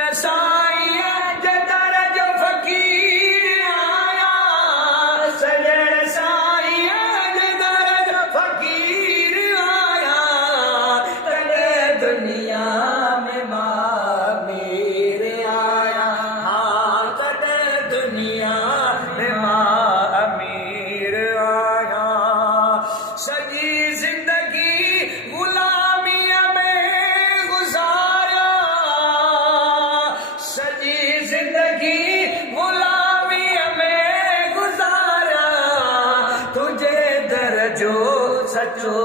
रसाइया जदर जो फकीर आया सजण साइया जदर जो फकीर आया तने दुनिया में मां मेरे आया हाँ तने दुनिया में मां अमीर आया सजी जिंदगी गुलामिया में गुजारा सजी जिंदगी गुलामिया में गुजारा तुझे दरजो सचो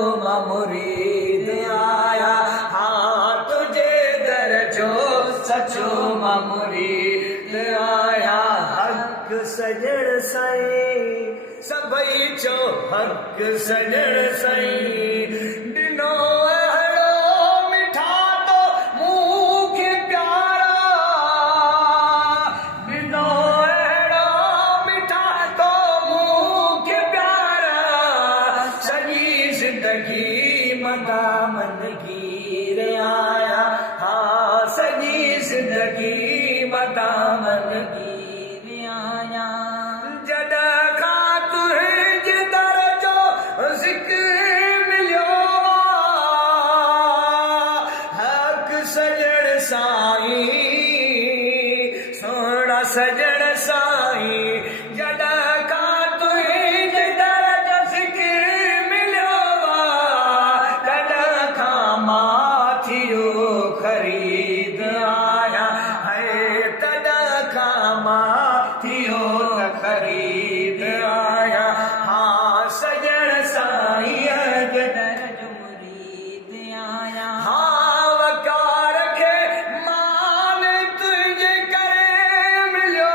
मुरीद आया हाँ तुझे दरजो सचो मुरीद आया हक सजण साईं सभई चो हक सजण साईं ॾिनो अहिड़ो मिठा तो मूं खे प्यारा ॾिनो अहिड़ो मिठा तो मूं खे प्यारा सॼी ज़िंदगी मदामन गीर आया हाँ सॼी ज़िंदगी मदामन गीर आया जॾहिं खां तुंहिंजे दर जो ज़िक्र मिलियो हक सजण साईं सोना सजण साईं जॾहिं खां तुंहिंजे दर जो ज़िक्र मिलियो तॾहिं खां मां थियो ख़रीद आया है तॾहिं खां मां थियो त ख़रीद आया हाँ सजण साईं जदर जो मुरीद आया हाँ वकार खे मान तुंहिंजे करे मिलियो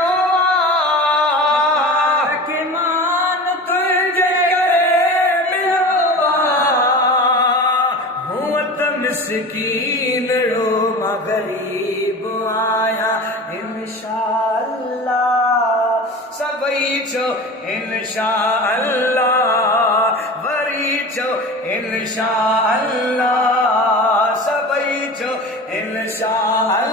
के मान तुंहिंजे करे मिलियो हूअं त मिस्कीन रो मां ग़रीब आया इंशाअल्लाह सभई चो इंशाअल्लाह वरी चो इंशाअल्लाह सभई चो इंशाअल्लाह